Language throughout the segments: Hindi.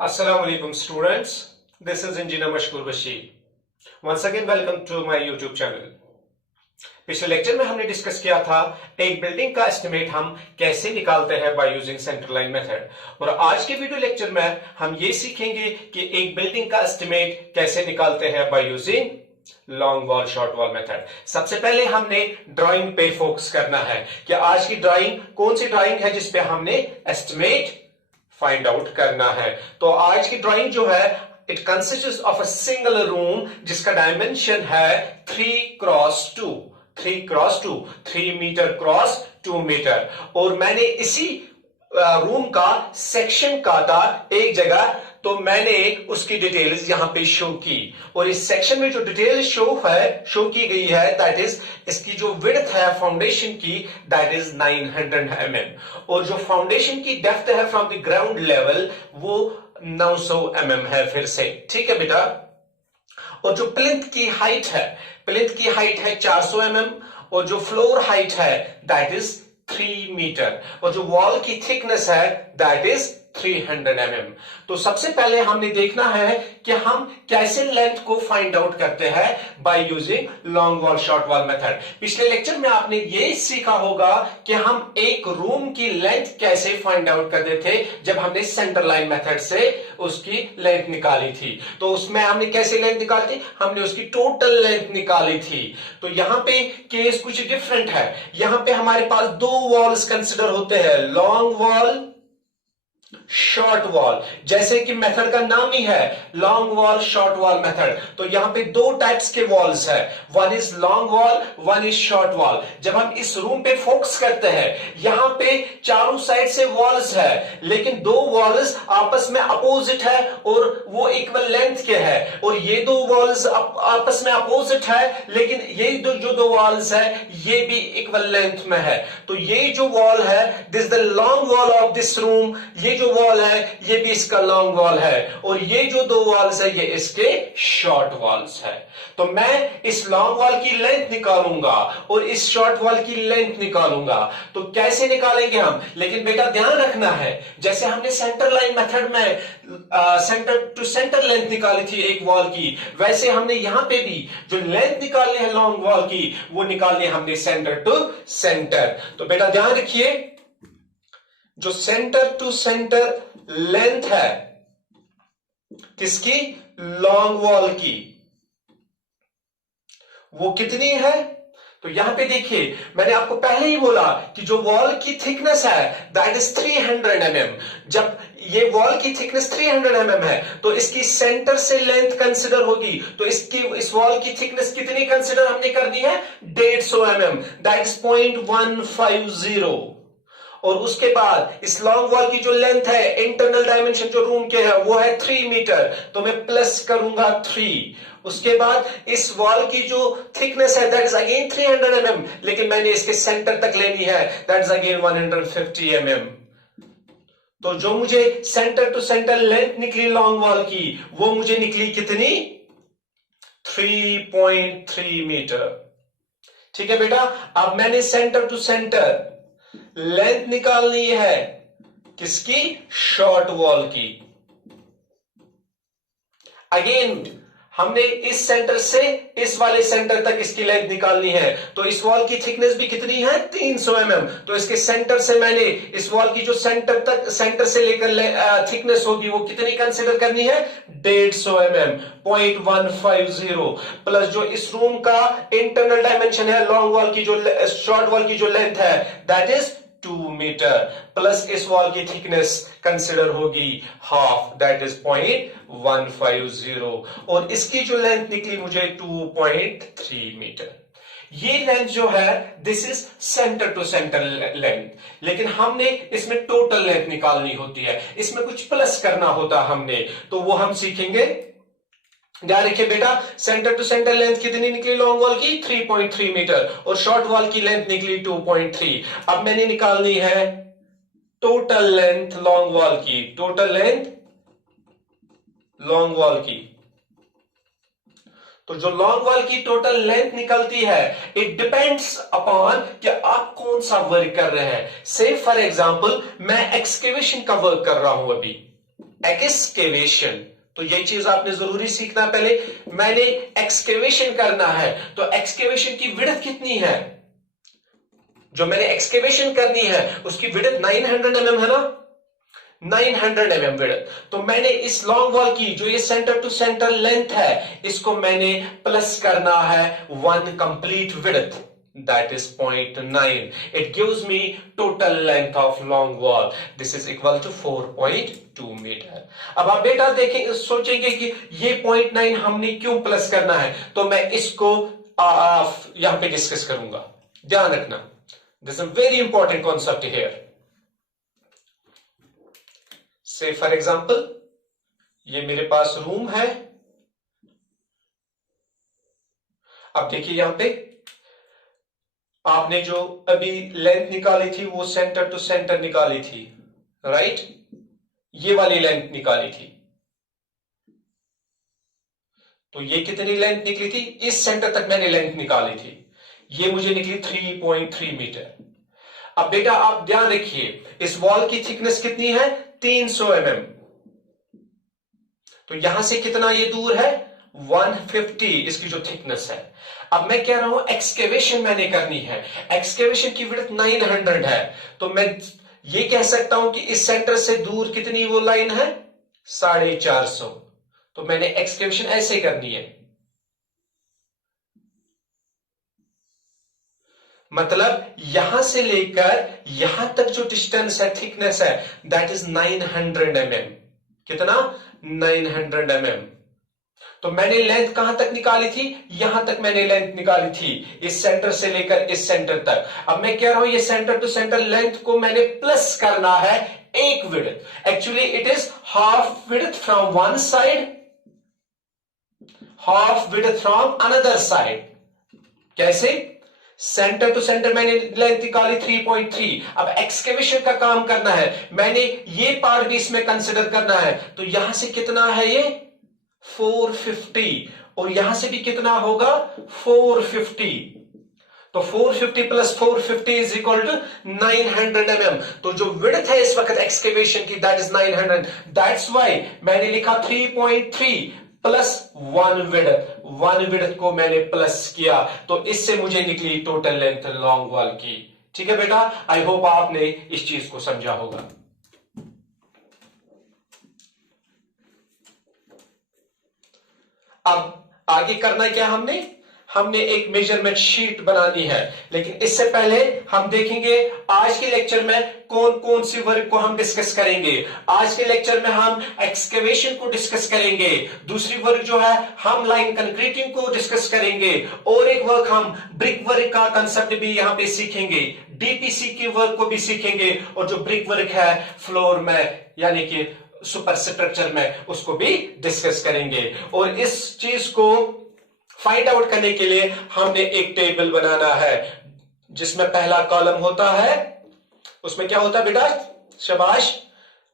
Assalamu alaikum students. This is Engineer Mashkoor Bashir. Once again welcome to my YouTube channel. पिछले लेक्चर में हमने डिस्कस किया था एक बिल्डिंग का एस्टिमेट हम कैसे निकालते हैं by using centre line method, और आज के वीडियो लेक्चर में हम ये सीखेंगे कि एक बिल्डिंग का एस्टिमेट कैसे निकालते हैं by using long wall short wall method. सबसे पहले हमने ड्राइंग पे फोकस करना है कि आज की ड्राइंग कौन सी ड्राइंग है जिसपे हमने एस्टिमेट फाइंड आउट करना है। तो आज की ड्राइंग जो है it consist of a single room जिसका डायमेंशन है 3x2 3 मीटर क्रॉस 2 मीटर, और मैंने इसी रूम का सेक्शन काटा एक जगह, तो मैंने उसकी डिटेल्स यहां पे शो की, और इस सेक्शन में जो डिटेल शो की गई है दैट इज इसकी जो विड्थ है फाउंडेशन की दैट इज 900 mm, और जो फाउंडेशन की डेप्थ है फ्रॉम द ग्राउंड लेवल वो 900 mm है। फिर से ठीक है बेटा, और जो प्लिंथ की हाइट है 400 mm, और जो फ्लोर हाइट है दैट इज 3 मीटर, और जो वॉल की थिकनेस है दैट इज 300 mm। तो सबसे पहले हमने देखना है कि हम कैसे लेंथ को फाइंड आउट करते हैं by using long wall short wall method. पिछले लेक्चर में आपने ये सीखा होगा कि हम एक रूम की लेंथ कैसे फाइंड आउट करते थे जब हमने सेंटर लाइन मेथड से उसकी लेंथ निकाली थी। तो उसमें हमने कैसे लेंथ निकाली थी, हमने उसकी टोटल लेंथ निकाली थी। तो यहां पे केस कुछ डिफरेंट है, यहां पे हमारे पास दो वॉल्स कंसिडर होते हैं, लॉन्ग वॉल शॉर्ट वॉल, जैसे कि मेथड का नाम ही है long wall short wall method. तो यहां पे दो टाइप्स के वॉल्स है, one is long wall, one is short wall. जब हम इस रूम पे फोकस करते हैं, यहां पे चारों साइड से वॉल्स है, लेकिन दो वॉल्स आपस में अपोजिट है और वो इक्वल लेंथ के है, और ये दो वॉल्स आपस में अपोजिट है, लेकिन ये जो दो वॉल्स है ये भी इक्वल लेंथ में है। तो ये जो वॉल है this the long wall of this room, ये जो वॉल है ये भी इसका लॉन्ग वॉल है, और ये जो दो वॉल्स है ये इसके शॉर्ट वॉल्स है। तो मैं इस लॉन्ग वॉल की लेंथ निकालूंगा और इस शॉर्ट वॉल की लेंथ निकालूंगा। तो कैसे निकालेंगे हम, लेकिन बेटा ध्यान रखना है जैसे हमने सेंटर लाइन मेथड में सेंटर टू सेंटर लेंथ निकाली थी एक वॉल की, वैसे हमने यहां पे भी जो लेंथ निकालनी है लॉन्ग वॉल की वो निकालनी है हमने सेंटर टू सेंटर। तो बेटा ध्यान रखिए, जो सेंटर टू सेंटर लेंथ है किसकी, लॉन्ग वॉल की, वो कितनी है। तो यहां पे देखिए मैंने आपको पहले ही बोला कि जो वॉल की थिकनेस है दैट इज 300 mm। जब ये वॉल की थिकनेस 300 mm है तो इसकी सेंटर से लेंथ कंसिडर होगी, तो इस वॉल की थिकनेस कितनी कंसिडर हमने कर दी है 150 mm, दैट इज 0.150। और उसके बाद इस लॉन्ग वॉल की जो लेंथ है इंटरनल डायमेंशन जो रूम के है वो है 3 मीटर, तो मैं प्लस करूंगा 3। उसके बाद इस वॉल की जो थिकनेस है दैट इज अगेन 300 mm, लेकिन मैंने इसके सेंटर तक लेनी है दैट इज अगेन 150 mm। तो जो मुझे सेंटर टू सेंटर लेंथ निकली लॉन्ग वॉल की वो मुझे निकली कितनी 3.3 मीटर। ठीक है बेटा, अब मैंने सेंटर टू सेंटर लेंथ निकालनी है किसकी, शॉर्ट वॉल की। अगेन हमने इस सेंटर से इस वाले सेंटर तक इसकी लेंथ निकालनी है, तो इस वॉल की थिकनेस भी कितनी है 300 mm, तो इसके सेंटर से मैंने इस वॉल की जो सेंटर से लेकर थिकनेस होगी वो कितनी कंसिडर करनी है 150 mm, 0.150, प्लस जो इस रूम का इंटरनल डायमेंशन है लॉन्ग वॉल की जो शॉर्ट वॉल की जो लेंथ है दैट इज 2 मीटर, प्लस इस वॉल की थिकनेस कंसिडर होगी हाफ दैट इज 0.150, और इसकी जो लेंथ निकली मुझे 2.3 मीटर। ये लेंथ जो है this is centre to centre length, लेकिन हमने इसमें टोटल लेंथ निकालनी होती है, इसमें कुछ प्लस करना होता हमने, तो वो हम सीखेंगे। ध्यान रखिए बेटा, सेंटर टू सेंटर लेंथ कितनी निकली लॉन्ग वॉल की 3.3 मीटर, और शॉर्ट वॉल की लेंथ निकली 2.3। अब मैंने निकालनी है टोटल लेंथ लॉन्ग वॉल की, टोटल लेंथ लॉन्ग वॉल की। तो जो लॉन्ग वॉल की टोटल लेंथ निकलती है इट डिपेंड्स अपॉन कि आप कौन सा वर्क कर रहे हैं। से फॉर एग्जांपल मैं एक्सकेवेशन का वर्क कर रहा हूं अभी, एक्सकेवेशन, तो ये चीज आपने जरूरी सीखना पहले। मैंने एक्सकेवेशन करना है, तो एक्सकेवेशन की विड्थ कितनी है? जो मैंने एक्सकेवेशन करनी है उसकी विड्थ 900 mm है ना, 900 mm विड्थ। तो मैंने इस लॉन्ग वॉल की जो ये सेंटर टू सेंटर लेंथ है, इसको मैंने प्लस करना है 1 complete width, that is 0.9. It gives me total length of long wall. This is equal to 4.2 meter. अब आप बेटा देखेंगे, सोचेंगे कि ये 0.9 हमने क्यों प्लस करना है, तो मैं इसको यहां पे डिस्कस करूंगा। ध्यान रखना, this is very important concept here. से फॉर एग्जाम्पल ये मेरे पास रूम है। अब देखिए यहां पे आपने जो अभी लेंथ निकाली थी वो सेंटर टू सेंटर निकाली थी, राइट? ये वाली लेंथ निकाली थी, तो ये कितनी लेंथ निकली थी? इस सेंटर तक मैंने लेंथ निकाली थी, ये मुझे निकली 3.3 मीटर। अब बेटा आप ध्यान रखिए, इस वॉल की थिकनेस कितनी है? 300 mm। तो यहां से कितना ये दूर है? 150 इसकी जो थिकनेस है। अब मैं कह रहा हूं एक्सकेवेशन मैंने करनी है, एक्सकेवेशन की विड्थ 900 है, तो मैं ये कह सकता हूं कि इस सेंटर से दूर कितनी वो लाइन है? 450। तो मैंने एक्सकेवेशन ऐसे करनी है, मतलब यहां से लेकर यहां तक जो डिस्टेंस है, थिकनेस है, दैट इज 900 mm। कितना? 900 mm। तो मैंने लेंथ कहां तक निकाली थी? यहां तक मैंने लेंथ निकाली थी, इस सेंटर से लेकर इस सेंटर तक। अब मैं कह रहा हूं ये सेंटर टू सेंटर लेंथ को मैंने प्लस करना है 1 width. Actually it is half width from one side, half width from another side. कैसे? सेंटर टू सेंटर मैंने लेंथ निकाली 3.3। अब एक्सकेवेशन का काम करना है, मैंने ये पार्ट भी इसमें कंसिडर करना है, तो यहां से कितना है ये? 450, और यहां से भी कितना होगा? 450। तो 450 plus 450 is equal to 900 mm। तो जो विड्थ है इस वक्त एक्सकेवेशन की, दैट इज 900। दैट्स वाई मैंने लिखा 3.3 प्लस 1 विड्थ को मैंने प्लस किया, तो इससे मुझे निकली टोटल लेंथ लॉन्ग वॉल की। ठीक है बेटा, आई होप आपने इस चीज को समझा होगा। अब आगे करना क्या हमने एक मेजरमेंट शीट बनानी है, लेकिन इससे पहले हम देखेंगे आज के लेक्चर में कौन कौन सी वर्क को हम डिस्कस करेंगे। आज के लेक्चर में हम एक्सकेवेशन को डिस्कस करेंगे, दूसरी वर्क जो है हम लाइन कंक्रीटिंग को डिस्कस करेंगे, और एक वर्क हम ब्रिक वर्क का कंसेप्ट भी यहां पे सीखेंगे, डीपीसी की वर्क को भी सीखेंगे, और जो ब्रिक वर्क है फ्लोर में यानी कि सुपर स्ट्रक्चर में, उसको भी डिस्कस करेंगे। और इस चीज को फाइंड आउट करने के लिए हमने एक टेबल बनाना है, जिसमें पहला कॉलम होता है, उसमें क्या होता है बेटा? शाबाश,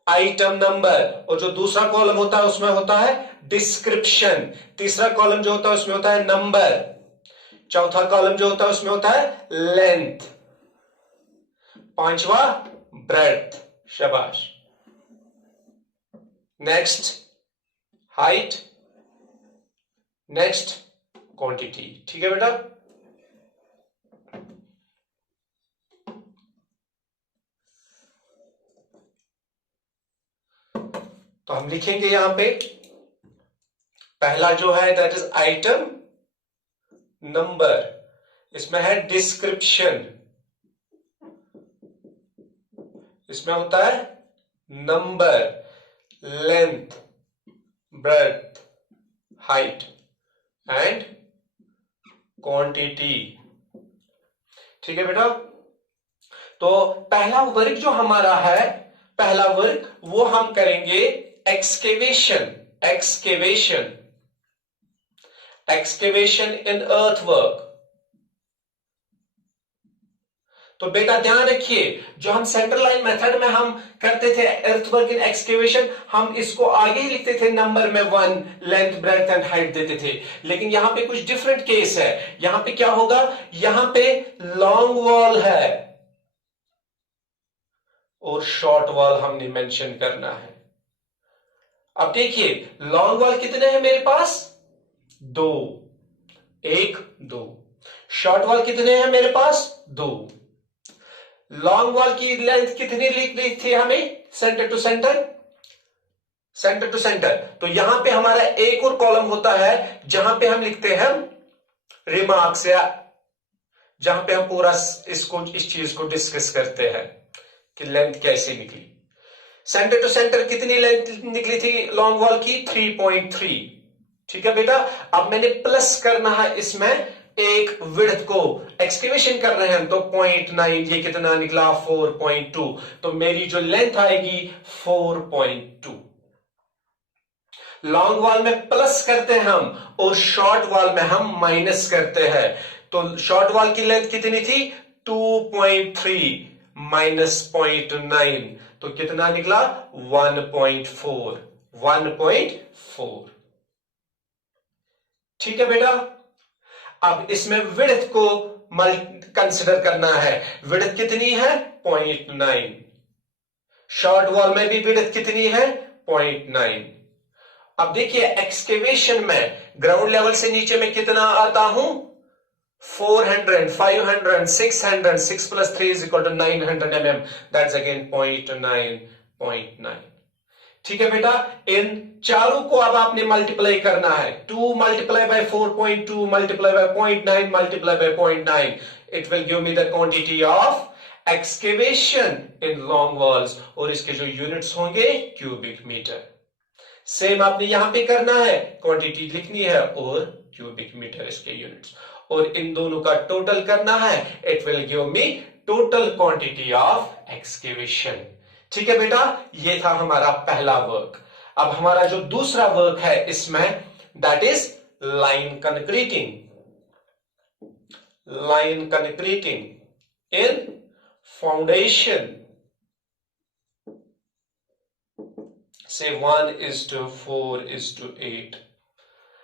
आइटम नंबर। और जो दूसरा कॉलम होता है उसमें होता है डिस्क्रिप्शन। तीसरा कॉलम जो होता है उसमें होता है नंबर। चौथा कॉलम जो होता है उसमें होता है लेंथ। पांचवा ब्रेड्थ। शाबाश। Next height, next quantity. ठीक है बेटा, तो हम लिखेंगे यहां पे पहला जो है दैट इज आइटम नंबर, इसमें है डिस्क्रिप्शन, इसमें होता है number, length, breadth, height and quantity. ठीक है बेटा, तो पहला वर्क जो हमारा है, पहला वर्क वो हम करेंगे एक्सकेवेशन। एक्सकेवेशन इन अर्थवर्क। तो बेटा ध्यान रखिए, जो हम सेंट्रल लाइन मेथड में हम करते थे अर्थवर्क इन एक्सकेवेशन, हम इसको आगे ही लिखते थे नंबर में 1, लेंथ, ब्रेड्थ एंड हाइट देते थे। लेकिन यहां पे कुछ डिफरेंट केस है। यहां पे क्या होगा? यहां पे लॉन्ग वॉल है और शॉर्ट वॉल हमने मेंशन करना है। अब देखिए लॉन्ग वॉल कितने हैं मेरे पास? 2, 1 2। शॉर्ट वॉल कितने हैं मेरे पास? 2। लॉन्ग वॉल की लेंथ कितनी ली थी हमें? Centre to centre, centre to centre. तो यहां पे हमारा एक और कॉलम होता है जहां पे हम लिखते हैं रिमार्क्स, या जहां पे हम पूरा इस चीज को डिस्कस करते हैं कि लेंथ कैसे निकली। सेंटर टू सेंटर कितनी लेंथ निकली थी लॉन्ग वॉल की? 3.3। ठीक है बेटा। अब मैंने प्लस करना है इसमें एक विड्थ को, एक्सकेवेशन कर रहे हैं तो 0.9, ये कितना निकला? 4.2। तो मेरी जो लेंथ आएगी 4.2। लॉन्ग वॉल में प्लस करते हैं हम और शॉर्ट वॉल में हम माइनस करते हैं। तो शॉर्ट वॉल की लेंथ कितनी थी? 2.3 माइनस 0.9, तो कितना निकला? 1.4। 1.4। ठीक है बेटा। अब इसमें विड्थ को कंसिडर करना है। विड्थ कितनी है? 0.9। शॉर्ट वॉल में भी विड्थ कितनी है? 0.9। अब देखिए एक्सकेवेशन में ग्राउंड लेवल से नीचे में कितना आता हूं? 400, 500, 600, 6 plus 3 is equal to 900 mm. That's again 0.9. ठीक है बेटा। इन चारों को अब आपने मल्टीप्लाई करना है। 2 multiply by 4.2 multiply by 0.9 multiply by 0.9. It will give me the quantity of excavation in long walls, और इसके जो यूनिट्स होंगे क्यूबिक मीटर। सेम आपने यहां पे करना है, क्वांटिटी लिखनी है और क्यूबिक मीटर इसके यूनिट्स, और इन दोनों का टोटल करना है। It will give me total quantity of excavation. ठीक है बेटा, ये था हमारा पहला वर्क। अब हमारा जो दूसरा वर्क है इसमें, that is line concreting. Line concreting in foundation से 1:4:8।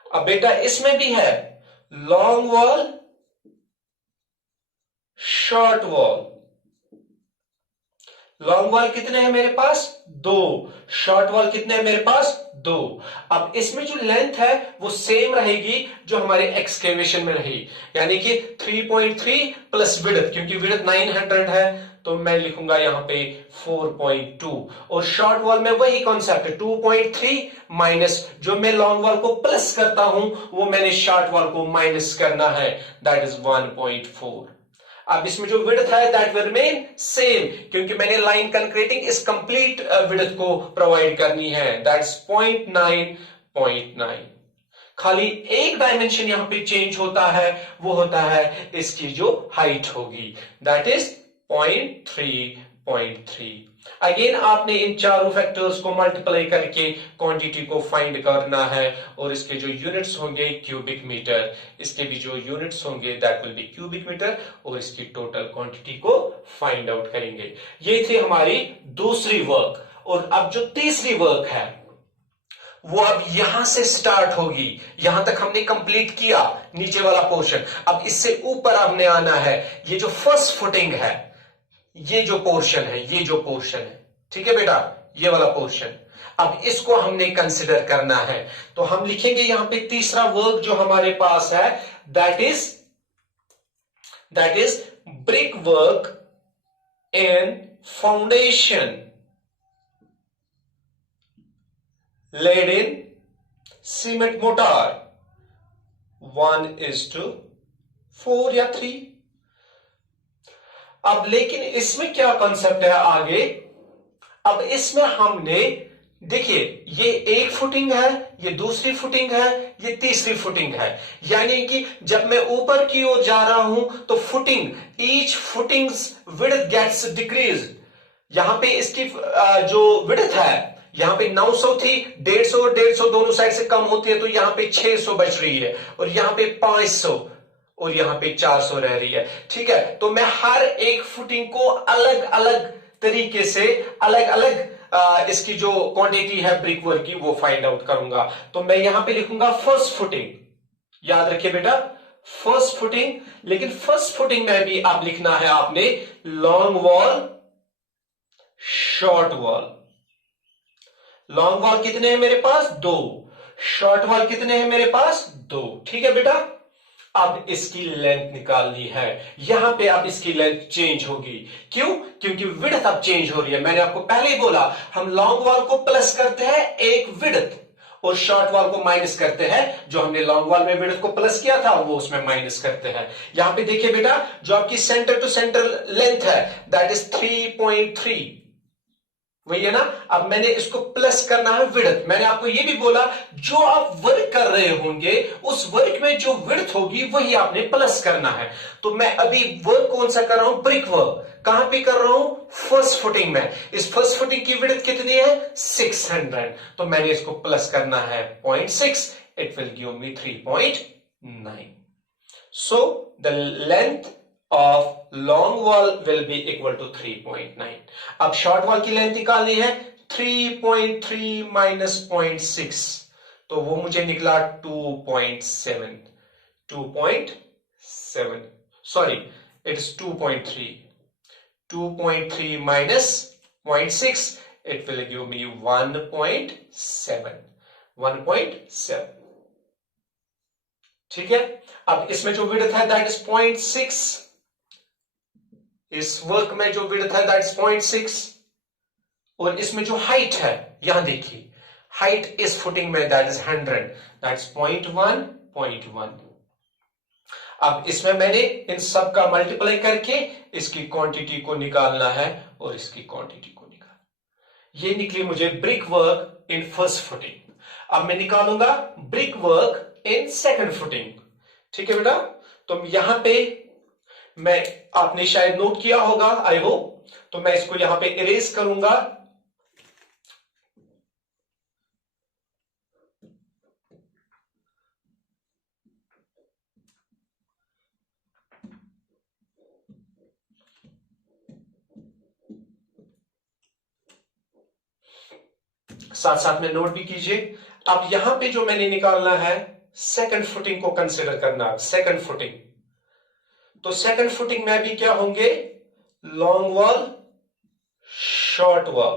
अब बेटा इसमें भी है long wall, short wall. Long wall कितने हैं मेरे पास? 2। शॉर्ट वॉल कितने हैं मेरे पास? 2। अब इसमें जो लेंथ है वो सेम रहेगी जो हमारे एक्सकेवेशन में रही, यानी कि 3.3 प्लस विड्थ, क्योंकि विड्थ 900 है तो मैं लिखूंगा यहां पे 4.2। और शॉर्ट वॉल में वही कॉन्सेप्ट है, 2.3 माइनस जो मैं लॉन्ग वॉल को प्लस करता हूं वो मैंने शॉर्ट वॉल को माइनस करना है, दैट इज 1.4। अब इसमें जो विड्थ है दैट विल रिमेन सेम, क्योंकि मैंने लाइन कंक्रीटिंग इस कंप्लीट विड्थ को प्रोवाइड करनी है, दैट्स 0.9. खाली एक डायमेंशन यहां पे चेंज होता है, वो होता है इसकी जो हाइट होगी, दैट इज 0.3. अगेन आपने इन चारों फैक्टर्स को मल्टीप्लाई करके क्वांटिटी को फाइंड करना है, और इसके जो यूनिट्स होंगे क्यूबिक मीटर, इसके भी जो यूनिट्स होंगे that will be cubic metre, और इसकी टोटल क्वांटिटी को फाइंड आउट करेंगे। ये थी हमारी दूसरी वर्क। और अब जो तीसरी वर्क है वो अब यहां से स्टार्ट होगी। यहां तक हमने कंप्लीट किया नीचे वाला पोर्शन, अब इससे ऊपर हमने आना है। ये जो फर्स्ट फुटिंग है, ये जो पोर्शन है, ये जो पोर्शन है, ठीक है बेटा, ये वाला पोर्शन, अब इसको हमने कंसिडर करना है। तो हम लिखेंगे यहां पे तीसरा वर्क जो हमारे पास है, that is brick work in foundation laid in cement mortar 1:4 या 3। अब लेकिन इसमें क्या कॉन्सेप्ट है आगे, अब इसमें हमने देखिए ये एक फुटिंग है, ये दूसरी फुटिंग है, ये तीसरी फुटिंग है, यानी कि जब मैं ऊपर की ओर जा रहा हूं तो footing, each footings width gets decrease. यहां पे इसकी जो विड्थ है यहां पे 900 थी, 150 दोनों साइड से कम होती है, तो यहां पे 600 बच रही है, और यहां पे 500, और यहां पे 400 रह रही है। ठीक है, तो मैं हर एक फुटिंग को अलग अलग तरीके से, अलग अलग इसकी जो क्वांटिटी है ब्रिक वर्क की वो फाइंड आउट करूंगा। तो मैं यहां पे लिखूंगा फर्स्ट फुटिंग, याद रखिए बेटा फर्स्ट फुटिंग, लेकिन फर्स्ट फुटिंग में भी आप लिखना है आपने long wall, short wall. Long wall कितने हैं मेरे पास? 2। शॉर्ट वॉल कितने हैं मेरे पास? 2। ठीक है बेटा, अब इसकी लेंथ निकालनी है। यहां पे अब इसकी लेंथ चेंज होगी। क्यों? क्योंकि विड्थ अब चेंज हो रही है। मैंने आपको पहले ही बोला, हम लॉन्ग वॉल को प्लस करते हैं एक विड्थ और शॉर्ट वॉल को माइनस करते हैं। जो हमने लॉन्ग वॉल में विड्थ को प्लस किया था वो उसमें माइनस करते हैं। यहां पे देखिए बेटा, जो आपकी सेंटर टू सेंटर लेंथ है दैट इज 3.3, वही है ना। अब मैंने इसको प्लस करना है विड्थ। मैंने आपको ये भी बोला, जो आप वर्क कर रहे होंगे उस वर्क में जो विड्थ होगी वही आपने प्लस करना है। तो मैं अभी वर्क कौन सा कर रहा हूं? Brick work. कहां पे कर रहा हूं? फर्स्ट फुटिंग में। इस फर्स्ट फुटिंग की विड्थ कितनी है? 600। तो मैंने इसको प्लस करना है 0.6, it will give me 3.9। So the length of long wall will be equal to 3.9. अब शॉर्ट वॉल की लेंथ निकालनी है, 3.3 माइनस 0.6, तो वो मुझे निकला 2.7। 2.7 sorry, it's 2.3। 2.3 minus 0.6, it will give me 1.7। 1.7। ठीक है, अब इसमें जो विड्थ है दैट इज 0.6, इस वर्क में जो विड्थ है दैट इज 0.6, और इसमें जो हाइट है, यहां देखिए हाइट इस फुटिंग में दैट इज 100, दैट इज 0.1। अब इसमें मैंने इन सब का मल्टीप्लाई करके इसकी क्वांटिटी को निकालना है और इसकी क्वांटिटी को निकालना। ये निकली मुझे brick work in first footing. अब मैं निकालूंगा brick work in second footing. ठीक है बेटा, तो यहां पे मैं, आपने शायद नोट किया होगा आई होप, तो मैं इसको यहां पे इरेज करूंगा। साथ साथ में नोट भी कीजिए। अब यहां पे जो मैंने निकालना है, सेकंड फुटिंग को कंसिडर करना। सेकंड फुटिंग, तो सेकंड फुटिंग में भी क्या होंगे? Long wall, short wall.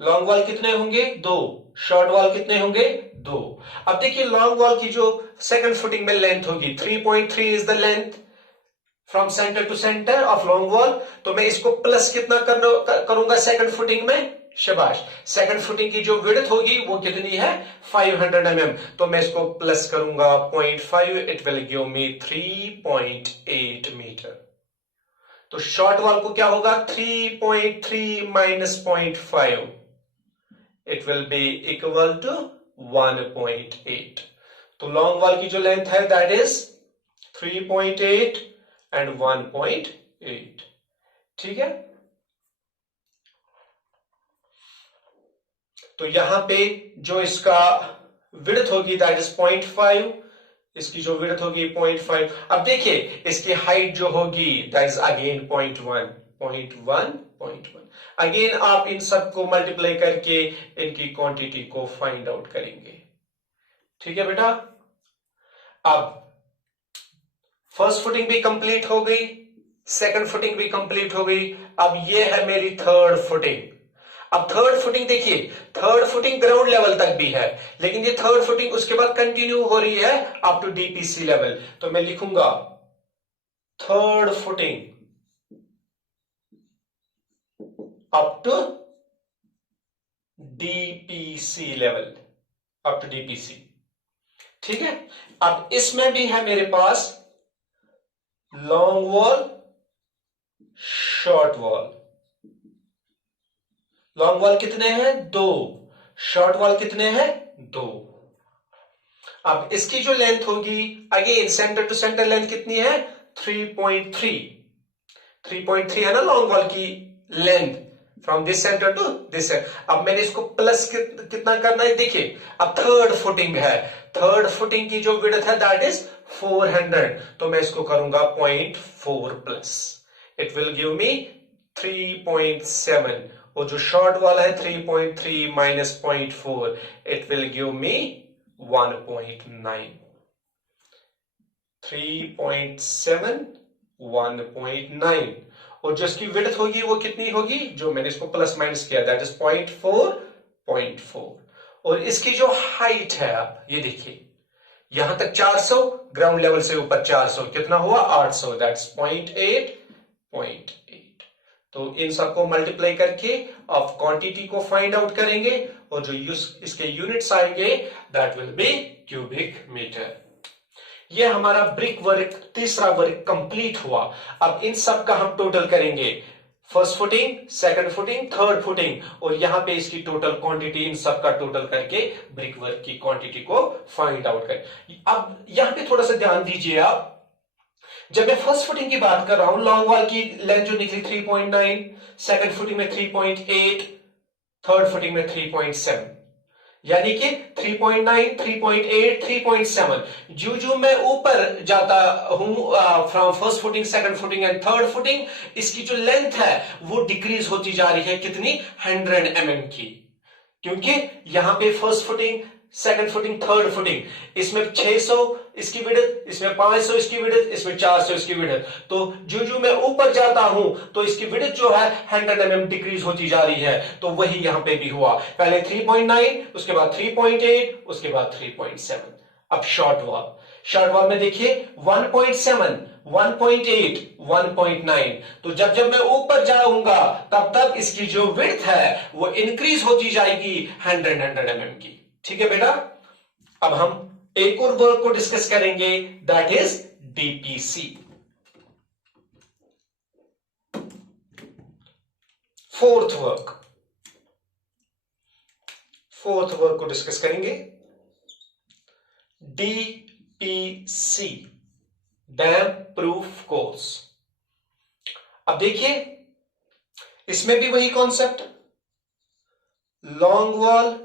Long wall कितने होंगे? 2। शॉर्ट वॉल कितने होंगे? 2। अब देखिए लॉन्ग वॉल की जो सेकंड फुटिंग में लेंथ होगी 3.3 is the length from centre to centre of long wall. तो मैं इसको प्लस कितना करूंगा सेकंड फुटिंग में? शाबाश, सेकंड फुटिंग की जो विड्थ होगी वो कितनी है? 500 mm। तो मैं इसको प्लस करूंगा 0.5, it will give me 3.8 metre. तो शॉर्ट वॉल को क्या होगा? 3.3 minus 0.5, it will be equal to 1.8। तो लॉन्ग वॉल की जो लेंथ है दैट इज 3.8 एंड 1.8। ठीक है, तो यहां पे जो इसका विड्थ होगी दैट इज 0.5, इसकी जो विड्थ होगी 0.5। अब देखिए इसकी हाइट जो होगी दैट इज अगेन 0.1। अगेन आप इन सबको मल्टीप्लाई करके इनकी क्वांटिटी को फाइंड आउट करेंगे। ठीक है बेटा, अब फर्स्ट फुटिंग भी कंप्लीट हो गई, सेकंड फुटिंग भी कंप्लीट हो गई। अब ये है मेरी थर्ड फुटिंग। अब थर्ड फुटिंग देखिए, थर्ड फुटिंग ग्राउंड लेवल तक भी है, लेकिन ये थर्ड फुटिंग उसके बाद कंटिन्यू हो रही है अप टू डीपीसी लेवल। तो मैं लिखूंगा third footing up to DPC level, up to DPC. ठीक है, अब इसमें भी है मेरे पास long wall, short wall. Long wall कितने हैं? 2। शॉर्ट वॉल कितने हैं? 2। अब इसकी जो लेंथ होगी again centre to centre length कितनी है? 3.3। 3.3 है ना लॉन्ग वॉल की length from this centre to this centre. अब मैंने इसको प्लस कितना करना है? देखिए अब थर्ड फुटिंग है, थर्ड फुटिंग की जो विड्थ है दैट इज 400। तो मैं इसको करूंगा 0.4 प्लस, इट विल गिव मी 3.7। और जो शॉर्ट वाला है 3.3 माइनस 0.4, इट विल गिव मी 1.9। 3.7 1.9। और जो इसकी विड्थ होगी वो कितनी होगी, जो मैंने इसको प्लस माइनस किया, दैट इज 0.4 और इसकी जो हाइट है, आप ये देखिए यहां तक 400, ग्राउंड लेवल से ऊपर 400, कितना हुआ 800, दैट्स 0.8. तो इन सबको मल्टीप्लाई करके आप क्वांटिटी को फाइंड आउट करेंगे और जो इसके यूनिट्स आएंगे that will be cubic metre. ये हमारा ब्रिक वर्क, तीसरा वर्क कंप्लीट हुआ। अब इन सब का हम टोटल करेंगे, first footing, second footing, third footing, और यहां पे इसकी टोटल क्वांटिटी, इन सब का टोटल करके ब्रिक वर्क की क्वांटिटी को फाइंड आउट करें। अब यहां पे थोड़ा सा ध्यान दीजिए आप, जब मैं फर्स्ट फुटिंग की बात कर रहा हूं, लॉन्ग वॉल की लेंथ जो निकली 3.9, सेकंड फुटिंग में 3.8, थर्ड फुटिंग में 3.7, यानी कि 3.9, 3.8, 3.7। जो मैं ऊपर जाता हूं from first footing, second footing and third footing, इसकी जो लेंथ है वो डिक्रीज होती जा रही है, कितनी, 100 mm की, क्योंकि यहां पे first footing, second footing, third footing, इसमें 600 इसकी विड्थ, इसमें 500 इसकी विड्थ, इसमें 400 इसकी विड्थ। तो जो मैं ऊपर जाता हूं तो इसकी विड्थ जो है 100 mm डिक्रीज होती जा रही है। तो वही यहां पे भी हुआ, पहले 3.9, उसके बाद 3.8, उसके बाद 3.7। अब शॉर्ट वॉल में देखिए 1.7, 1.8, 1.9। तो जब मैं ऊपर जाऊंगा तब इसकी जो विड्थ है वो इंक्रीज होती जाएगी 100 mm की। ठीक है बेटा, अब हम एक और वर्क को डिस्कस करेंगे, that is DPC. Fourth work को डिस्कस करेंगे, डीपीसी, डैम प्रूफ कोर्स। अब देखिए इसमें भी वही concept, long wall,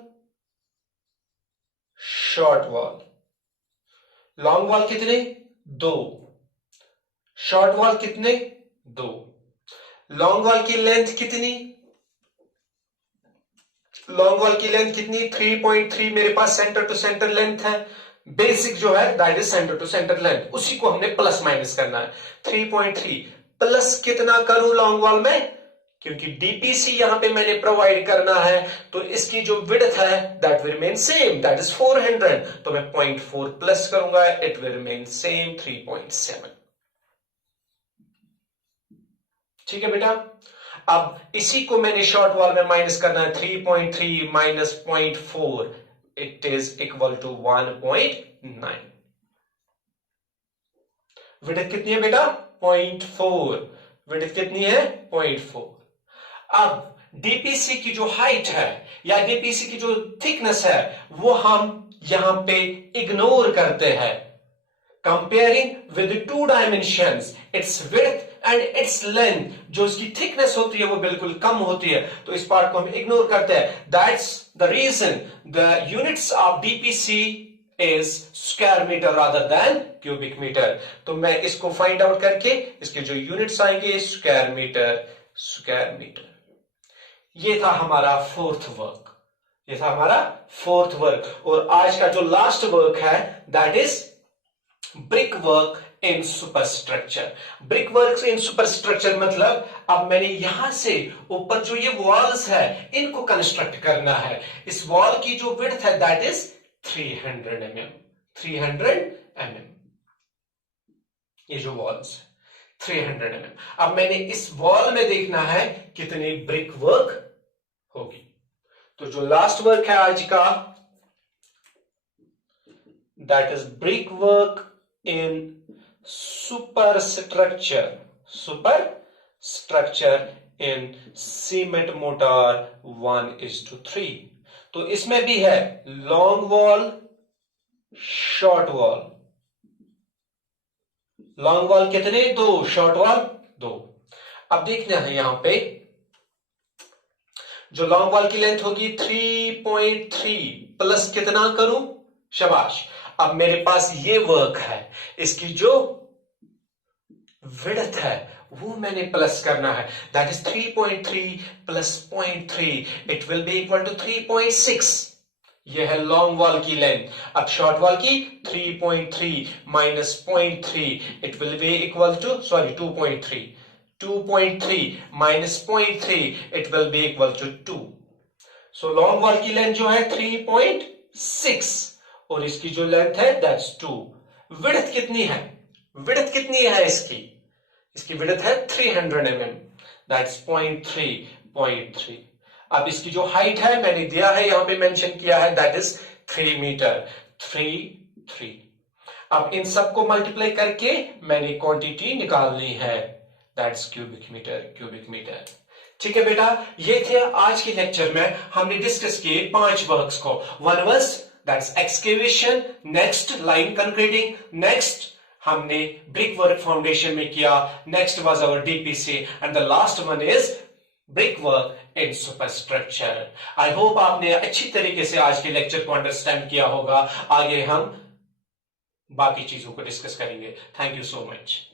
short wall. Long wall कितने, 2, शॉर्ट वॉल कितने, 2। लॉन्ग वॉल की लेंथ कितनी, लॉन्ग वॉल की लेंथ कितनी, 3.3 मेरे पास सेंटर टू सेंटर लेंथ है। बेसिक जो है that is centre to centre length, उसी को हमने प्लस माइनस करना है। 3.3 प्लस कितना करूं लॉन्ग वॉल में, क्योंकि डीपीसी यहां पे मैंने प्रोवाइड करना है, तो इसकी जो विड्थ है that will remain same, that is 400। तो मैं 0.4 प्लस करूंगा, इट विल रिमेन सेम 3.7। ठीक है बेटा, अब इसी को मैंने शॉर्ट वॉल में माइनस करना है, 3.3 minus 0.4, it is equal to 1.9। Width कितनी है बेटा, 0.4। विड्थ कितनी है, 0.4। अब डीपीसी की जो हाइट है या डीपीसी की जो थिकनेस है वो हम यहां पे इग्नोर करते हैं। Comparing with 2 dimensions, it's width and its length, जो इसकी थिकनेस होती है वो बिल्कुल कम होती है, तो इस पार्ट को हम इग्नोर करते हैं। That's the reason the units of DPC is square metre rather than cubic metre. तो मैं इसको फाइंड आउट करके इसके जो यूनिट्स आएंगे स्क्वायर मीटर। ये था हमारा फोर्थ वर्क, और आज का जो लास्ट वर्क है that is brick work in superstructure. Brick work in superstructure मतलब अब मैंने यहां से ऊपर जो ये वॉल्स है इनको कंस्ट्रक्ट करना है। इस वॉल की जो विड्थ है दैट इज 300 mm। ये जो वॉल्स है 300 mm। अब मैंने इस वॉल में देखना है कितनी ब्रिक वर्क होगी। तो जो लास्ट वर्क है आज का that is brick work in superstructure in cement motor 1:3। तो इसमें भी है long wall, short wall. Long wall कितने, 2, शॉर्ट वॉल 2। अब देखना है यहां पे जो लॉन्ग वॉल की लेंथ होगी 3.3 प्लस कितना करूं, शाबाश। अब मेरे पास ये वर्क है, इसकी जो विड्थ है वो मैंने प्लस करना है, that is 3.3 plus 0.3, it will be equal to 3.6। ये है लॉन्ग वॉल की लेंथ। अब शॉर्ट वॉल की 3.3 minus 0.3, it will be equal to 2.3। 2.3 minus 0.3 it will be equal to 2. So long wall की लेंथ जो है 3.6 और इसकी जो लेंथ है that's 2. विड्थ कितनी है? विड्थ कितनी है इसकी? इसकी विड्थ है 300 mm. That's 0.3. अब इसकी जो हाइट है मैंने दिया है यहां पे मेंशन किया है that is 3 मीटर. 3. अब इन सबको मल्टीप्लाई करके मैंने क्वांटिटी निकालनी है दैट्स क्यूबिक मीटर. ठीक है बेटा, ये थे आज के लेक्चर में हमने डिस्कस किए 5 वर्क्स को. One was that's excavation, next lime concreting, नेक्स्ट हमने ब्रिक वर्क फाउंडेशन में किया, next was our DPC and the last one is brick work in superstructure. I hope आपने अच्छी तरीके से आज के लेक्चर को अंडरस्टैंड किया होगा. आगे हम बाकी चीजों को डिस्कस करेंगे. Thank you so much.